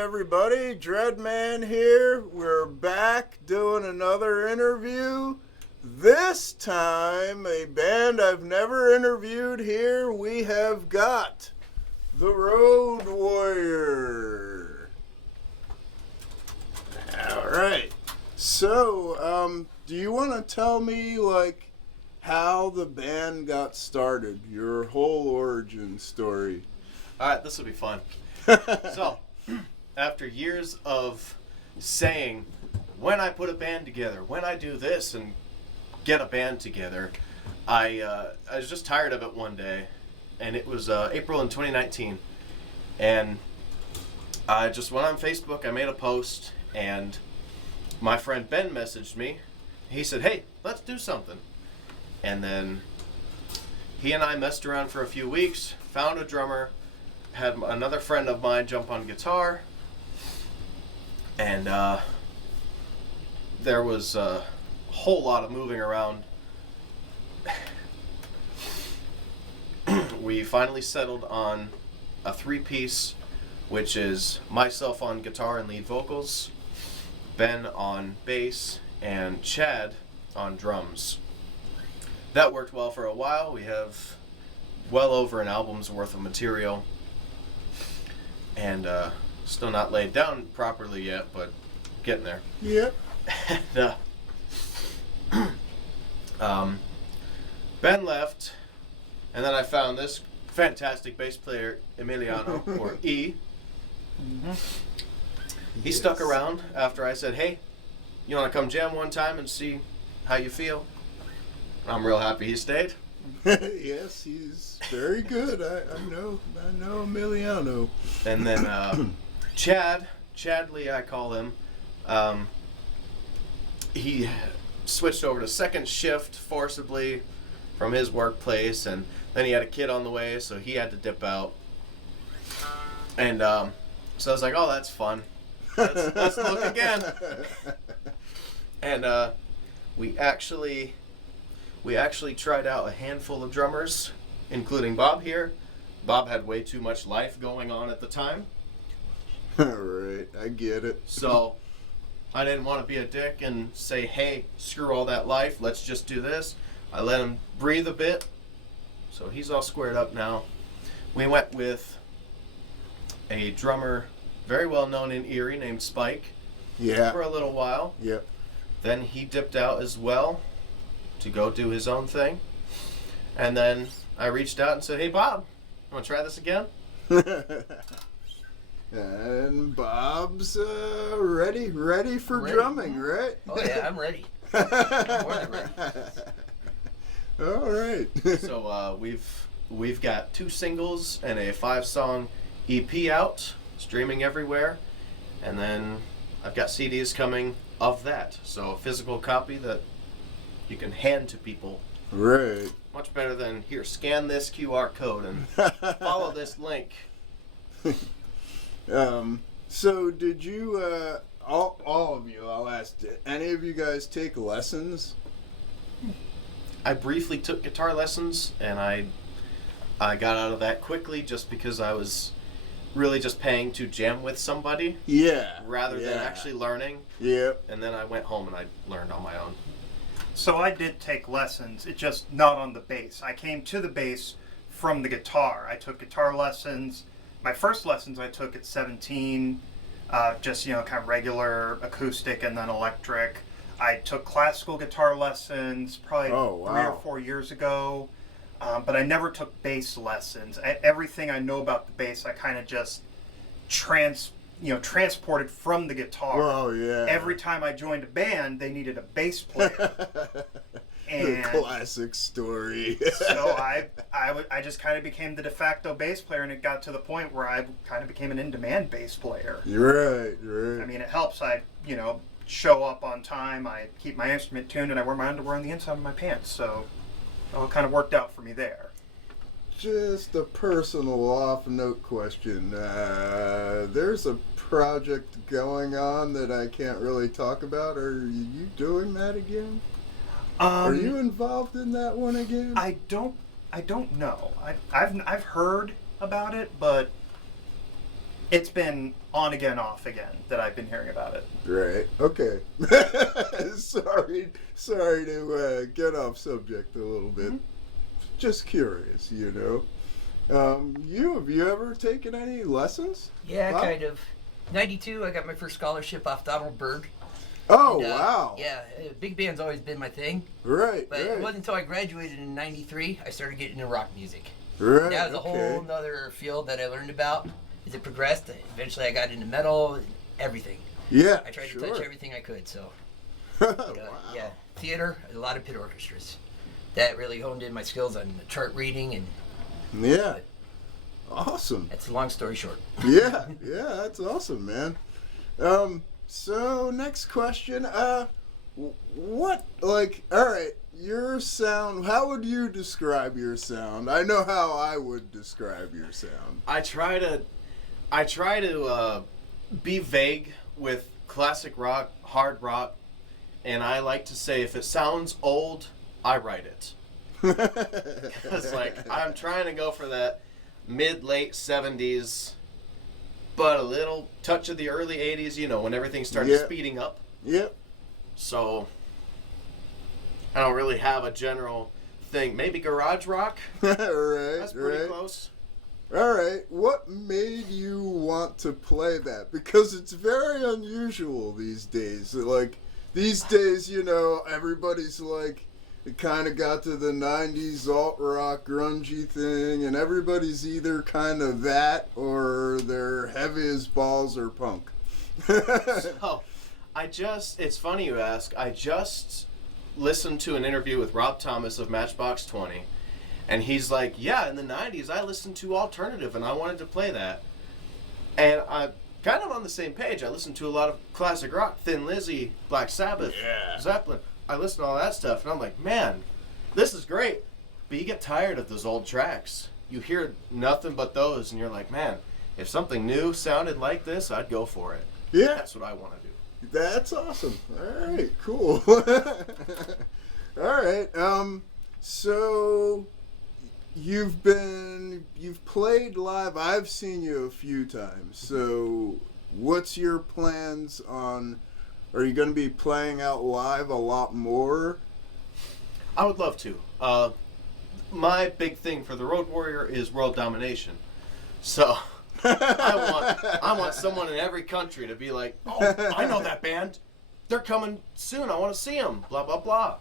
everybody. Dreadman here. We're back doing another interview. This time, a band I've never interviewed here. We have got the Road Warrior. All right. So, do you want to tell me, how the band got started? Your whole origin story. All right, this will be fun. So, after years of saying, when I put a band together, when I do this and get a band together, I was just tired of it one day, and it was April in 2019, and I just went on Facebook, I made a post, and my friend Ben messaged me. He said, hey, let's do something. And then he and I messed around for a few weeks, found a drummer, had another friend of mine jump on guitar, and there was a whole lot of moving around. We finally settled on a three-piece, which is myself on guitar and lead vocals, Ben on bass, and Chad on drums. That worked well for a while. We have well over an album's worth of material, and still not laid down properly yet, but getting there. Yep. Ben left, and then I found this fantastic bass player, Emiliano, or E. Mm-hmm. He stuck around after I said, hey, you want to come jam one time and see how you feel? I'm real happy he stayed. Yes, he's very good. I know Emiliano. And then Chadley, I call him, he switched over to second shift forcibly from his workplace, and then he had a kid on the way, so he had to dip out. And so I was like, oh, that's fun. Let's look again. And we actually tried out a handful of drummers, including Bob here. Bob had way too much life going on at the time. All right, I get it. So I didn't want to be a dick and say, hey, screw all that life, let's just do this. I let him breathe a bit, so he's all squared up now. We went with a drummer very well known in Erie named Spike. Yeah. For a little while. Yep. Then he dipped out as well to go do his own thing. And then I reached out and said, hey, Bob, you want to try this again? And Bob's ready for drumming, right? Oh, yeah, I'm ready. I'm more than ready. All right. So we've got 2 singles and a 5-song EP out, streaming everywhere. And then I've got CDs coming of that. So a physical copy that you can hand to people. Right. Much better than, here, scan this QR code and follow this link. So did you, all of you, I'll ask, did any of you guys take lessons? I briefly took guitar lessons, and I got out of that quickly just because I was really just paying to jam with somebody. Yeah. Rather than actually learning. Yep. And then I went home and I learned on my own. So I did take lessons, it just not on the bass. I came to the bass from the guitar. I took guitar lessons. My first lessons I took at 17, just, kind of regular acoustic and then electric. I took classical guitar lessons probably 3 or 4 years ago, but I never took bass lessons. Everything I know about the bass, I kind of just transported from the guitar. Oh, yeah. Every time I joined a band, they needed a bass player. The classic story. So I just kind of became the de facto bass player, and it got to the point where I kind of became an in-demand bass player. Right. I mean, it helps. I show up on time, I keep my instrument tuned, and I wear my underwear on the inside of my pants. So it all kind of worked out for me there. Just a personal off-note question. There's a project going on that I can't really talk about. Are you doing that again? Are you involved in that one again? I don't know. I've heard about it, but it's been on again, off again that I've been hearing about it. Right. Okay. Sorry to get off subject a little bit. Just curious, you know. Have you ever taken any lessons? Yeah, Wow. kind of. 92, I got my first scholarship off Donald Byrd. Oh, And, wow. Yeah, big band's always been my thing. Right, But it right. wasn't until I graduated in 93 I started getting into rock music. Right, That was a okay. whole nother field that I learned about. As it progressed, eventually I got into metal and everything. Yeah, I tried sure. to touch everything I could, so. Wow. Yeah, theater, a lot of pit orchestras. That really honed in my skills on chart reading, and Yeah. Awesome. that's a long story short. Yeah, that's awesome, man. So next question, what, like, all right, your sound, how would you describe your sound? I know how I would describe your sound. I try to be vague with classic rock, hard rock, and I like to say if it sounds old, I write it. It's like I'm trying to go for that mid-late 70s, but a little touch of the early 80s, you know, when everything started Yeah. speeding up. Yep. So I don't really have a general thing. Maybe garage rock. Right, That's pretty right. close. All right, what made you want to play that? Because it's very unusual these days. Like, these days, you know, everybody's like, it kind of got to the 90s alt-rock grungy thing, and everybody's either kind of that or they're heavy as balls or punk. Oh, it's funny you ask. I just listened to an interview with Rob Thomas of Matchbox 20, and he's like, yeah, in the 90s I listened to alternative and I wanted to play that. And I'm kind of on the same page. I listened to a lot of classic rock, Thin Lizzy, Black Sabbath, Yeah. Zeppelin. I listened to all that stuff, and I'm like, man, this is great. But you get tired of those old tracks. You hear nothing but those, and you're like, man, if something new sounded like this, I'd go for it. Yeah, That's what I want to do. that's awesome. All right, cool. All right, so you've played live. I've seen you a few times. So what's your plans on, are you going to be playing out live a lot more? I would love to. My big thing for the Road Warrior is world domination. So I want someone in every country to be like, oh, I know that band. They're coming soon. I want to see them. Blah, blah, blah.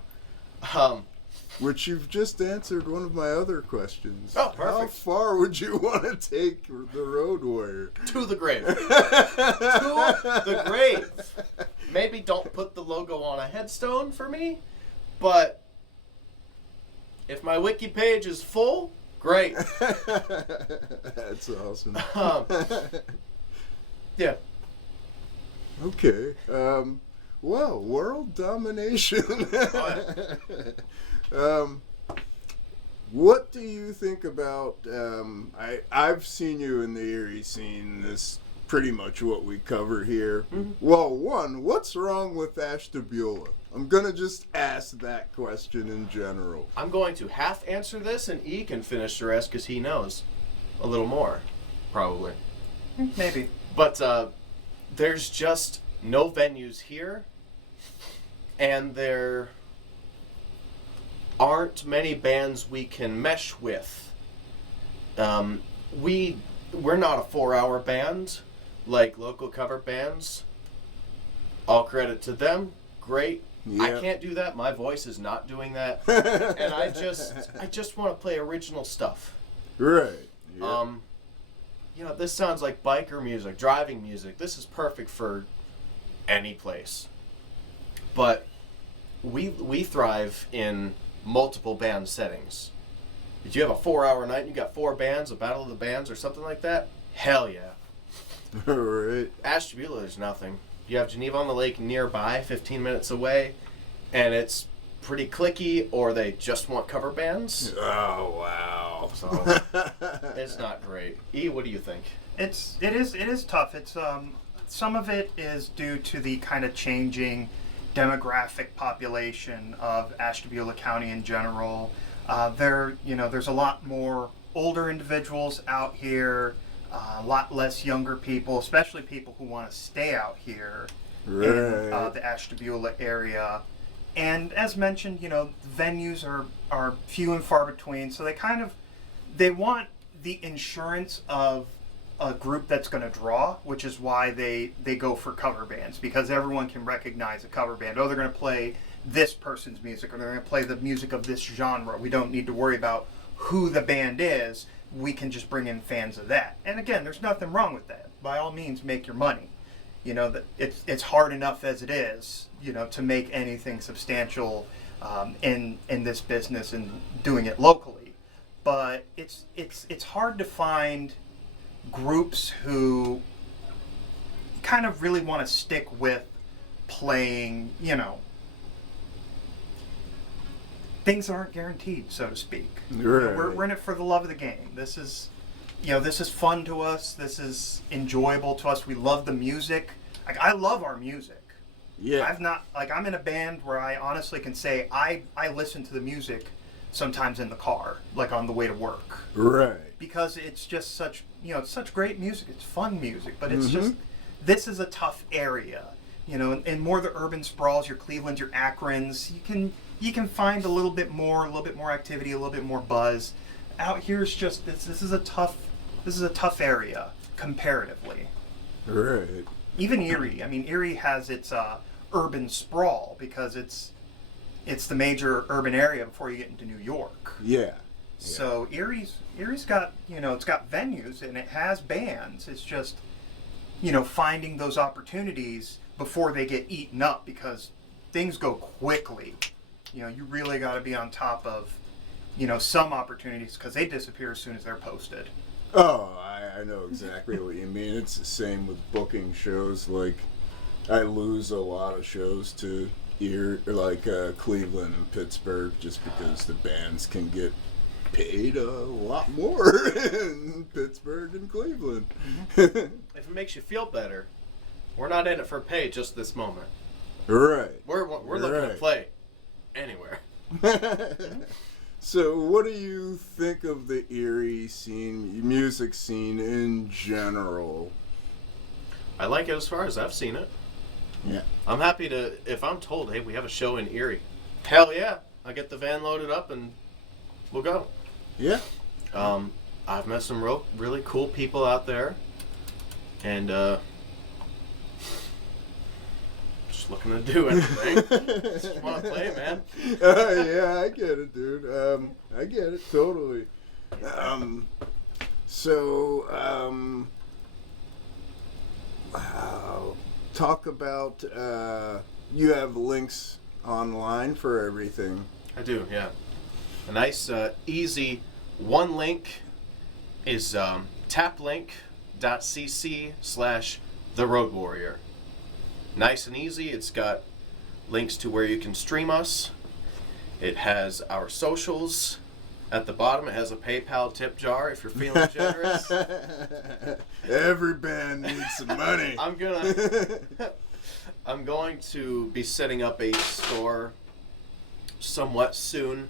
Which you've just answered one of my other questions. Oh, perfect. How far would you want to take the Road Warrior? To the grave. To the grave. Maybe don't put the logo on a headstone for me, but if my wiki page is full, great. That's awesome. Yeah. Okay. Well, world domination. What do you think about? I've seen you in the Erie scene. This pretty much what we cover here. Mm-hmm. Well, one, what's wrong with Ashtabula? I'm gonna just ask that question in general. I'm going to half answer this, and E can finish the rest because he knows a little more, probably. Maybe. But there's just no venues here, and there aren't many bands we can mesh with. We're not a 4-hour band like local cover bands. All credit to them. Great. I Yeah. can't do that. My voice is not doing that. And I just want to play original stuff. Right. Yeah. You know, this sounds like biker music, driving music. This is perfect for any place. But we thrive in multiple band settings. Did you have a 4-hour night and you got 4 bands, a battle of the bands or something like that? Hell yeah. All right. Ashtabula, there's nothing. You have Geneva on the Lake nearby, 15 minutes away, and it's pretty cliquey, or they just want cover bands. Oh wow. So it's not great. E, what do you think? It is tough. It's some of it is due to the kind of changing demographic population of Ashtabula County in general. There's a lot more older individuals out here. a lot less younger people, especially people who want to stay out here in Right. the Ashtabula area. And as mentioned, venues are few and far between, so they want the insurance of a group that's going to draw, which is why they go for cover bands, because everyone can recognize a cover band. Oh, they're going to play this person's music, or they're going to play the music of this genre. We don't need to worry about who the band is. We can just bring in fans of that. And again, there's nothing wrong with that. By all means, make your money. It's hard enough as it is, to make anything substantial in this business and doing it locally. But it's hard to find groups who kind of really want to stick with playing, things that aren't guaranteed, so to speak. Right. We're in it for the love of the game. This is fun to us. This is enjoyable to us. We love the music. I love our music. Yeah. I'm in a band where I honestly can say I listen to the music sometimes in the car, like on the way to work. Right. Because it's just such great music. It's fun music, but it's just, this is a tough area. And more the urban sprawls, your Cleveland, your Akrons, you can find a little bit more activity, a little bit more buzz. Out here is just, this is a tough area comparatively. Right. Even Erie. I mean, Erie has its urban sprawl because it's the major urban area before you get into New York. Yeah. So Erie's got, it's got venues and it has bands. It's just, finding those opportunities before they get eaten up, because things go quickly. You really got to be on top of, some opportunities, because they disappear as soon as they're posted. Oh, I know exactly what you mean. It's the same with booking shows. Like, I lose a lot of shows to Cleveland and Pittsburgh just because the bands can get paid a lot more in Pittsburgh and Cleveland. If it makes you feel better, we're not in it for pay just this moment. Right. We're looking to play anywhere. So, what do you think of the Erie scene, music scene in general? I like it as far as I've seen it. Yeah. I'm happy to, if I'm told, hey, we have a show in Erie, hell yeah, I get the van loaded up and we'll go. Yeah. I've met some really cool people out there, and just looking to do anything. Just want to play, man. Yeah, I get it, dude. I get it totally. Talk about you have links online for everything. I do, yeah. A nice, easy one link is taplink.cc/theroadwarrior. Nice and easy. It's got links to where you can stream us. It has our socials. At the bottom, it has a PayPal tip jar if you're feeling generous. Every band needs some money. I'm going to be setting up a store somewhat soon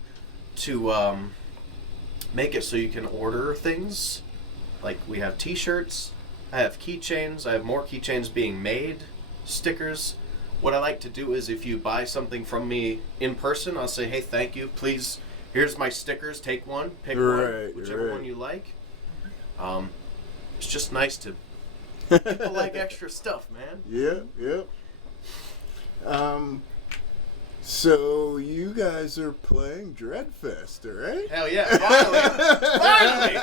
to make it so you can order things. Like, we have t-shirts, I have keychains, I have more keychains being made, stickers. What I like to do is, if you buy something from me in person, I'll say, hey, thank you, please, here's my stickers, take one, pick one, whichever one you like. It's just nice to, people like extra stuff, man. Yeah. So you guys are playing Dreadfest, right? Hell yeah, finally!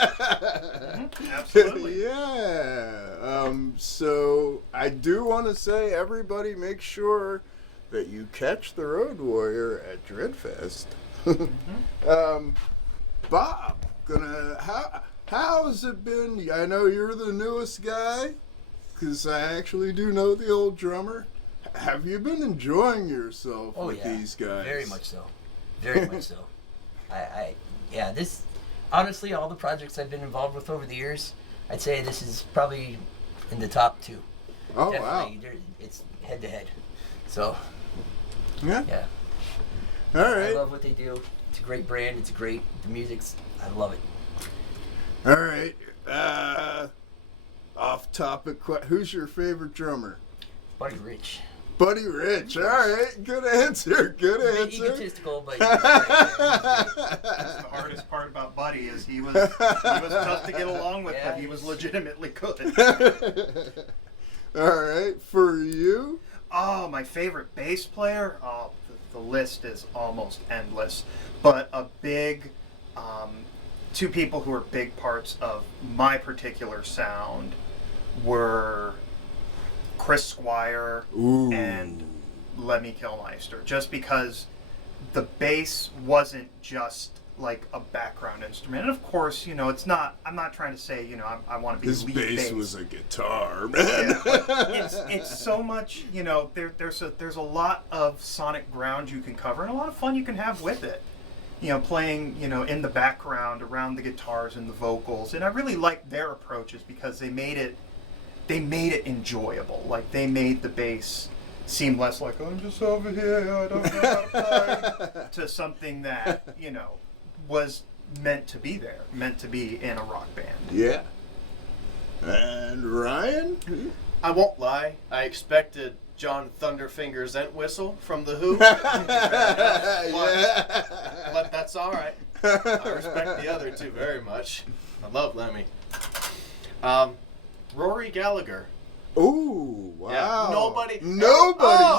Absolutely. Yeah. So I do want to say, everybody, make sure that you catch the Road Warrior at Dreadfest. Bob, how's it been? I know you're the newest guy, because I actually do know the old drummer. Have you been enjoying yourself with these guys? Very much so. Very much so. This, honestly, all the projects I've been involved with over the years, I'd say this is probably in the top 2. Oh, Definitely. Wow. It's head to head. So, yeah. All right. I love what they do. It's a great brand. The music's, I love it. All right. off-topic. Who's your favorite drummer? Buddy Rich. Buddy Rich. All right, good answer. Good answer. Egotistical, but That's the hardest part about Buddy is he was tough to get along with, Yeah, but he was legitimately good. All right, for you. Oh, my favorite bass player? Oh, the list is almost endless. But a big, two people who are big parts of my particular sound were Chris Squire Ooh. and Lemmy Kilmister. Just because the bass wasn't just like a background instrument. And of course, it's not, I'm not trying to say, I want to be His lead bass bass. was a guitar, man. Yeah, but it's so much, there's a lot of sonic ground you can cover and a lot of fun you can have with it. Playing, in the background around the guitars and the vocals. And I really liked their approaches because they made it enjoyable. Like they made the bass seem less like, I'm just over here, I don't know how to play, to something that, was meant to be there, meant to be in a rock band. Yeah. And Ryan? I won't lie. I expected John Thunderfingers Entwistle from The Who. Yeah. But that's all right. I respect the other two very much. I love Lemmy. Rory Gallagher. Ooh, wow. Yeah, nobody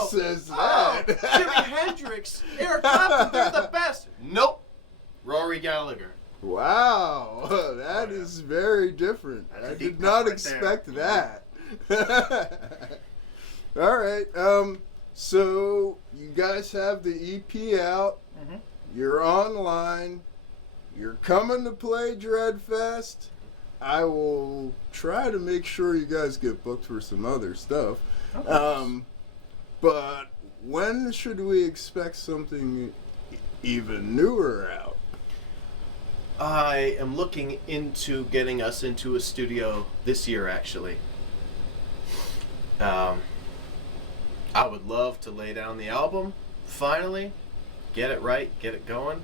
says that. Oh, Jimi Hendrix, Eric Clapton, they're the best. Nope. Rory Gallagher. Wow, that is very different. That's a I deep did not cut right expect there. that. All right, so you guys have the EP out. Mhm. You're online. You're coming to play Dreadfest. I will try to make sure you guys get booked for some other stuff. But when should we expect something even newer out? I am looking into getting us into a studio this year, actually. I would love to lay down the album, finally, get it right, get it going.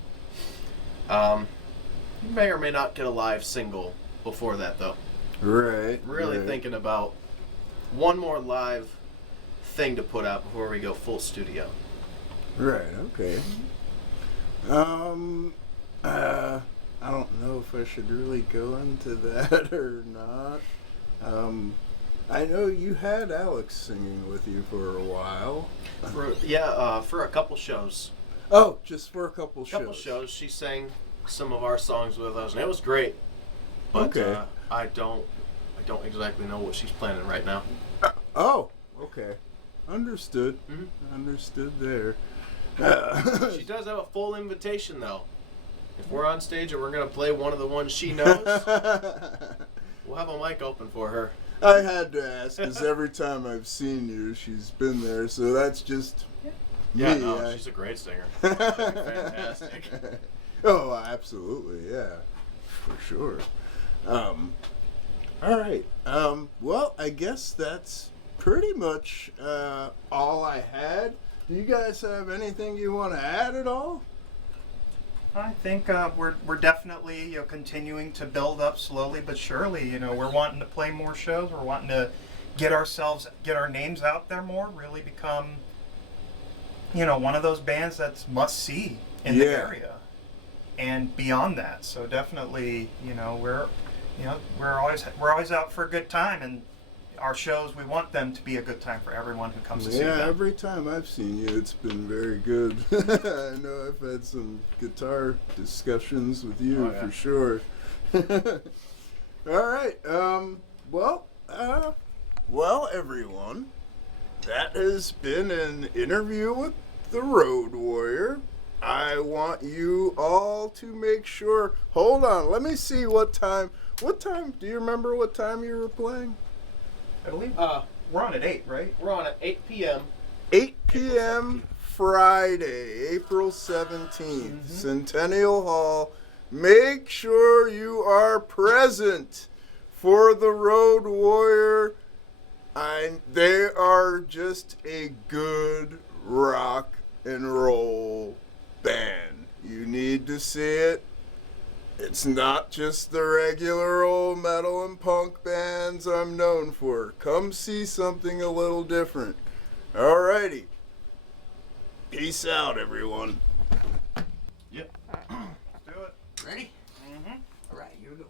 May or may not get a live single before that, though. Right. Really right. thinking about one more live thing to put out before we go full studio. Right, okay. I don't know if I should really go into that or not. I know you had Alex singing with you for a while. For a couple shows. Oh, just for a couple Shows. She sang some of our songs with us, and it was great. But Okay. I don't exactly know what she's planning right now. Oh, okay. Understood. Mhm. Understood there. She does have a full invitation, though. If we're on stage and we're going to play one of the ones she knows, we'll have a mic open for her. I had to ask, because every time I've seen you, she's been there, so that's just Yeah, me. no, she's a great singer. Fantastic. Oh, absolutely, yeah, for sure. All right. Well, I guess that's pretty much all I had. Do you guys have anything you want to add at all? I think we're definitely continuing to build up slowly but surely. We're wanting to play more shows. We're wanting to get our names out there more. Really become, one of those bands that's must see in the area, and beyond that. So definitely, we're always out for a good time, and our shows, we want them to be a good time for everyone who comes to see them. Yeah, every time I've seen you, it's been very good. I know I've had some guitar discussions with you for sure. All right. Well, everyone, that has been an interview with the Road Warrior. I want you all to make sure. Hold on, let me see what time. What time? Do you remember what time you were playing? I believe we're on at 8, right? We're on at 8 p.m. 8 p.m. Friday, April 17th, Centennial Hall. Make sure you are present for the Road Warrior. They are just a good rock and roll band. You need to see it. It's not just the regular old metal and punk bands I'm known for. Come see something a little different. Alrighty. Peace out, everyone. Yep. Let's do it. Ready? Mm-hmm. All right, here we go.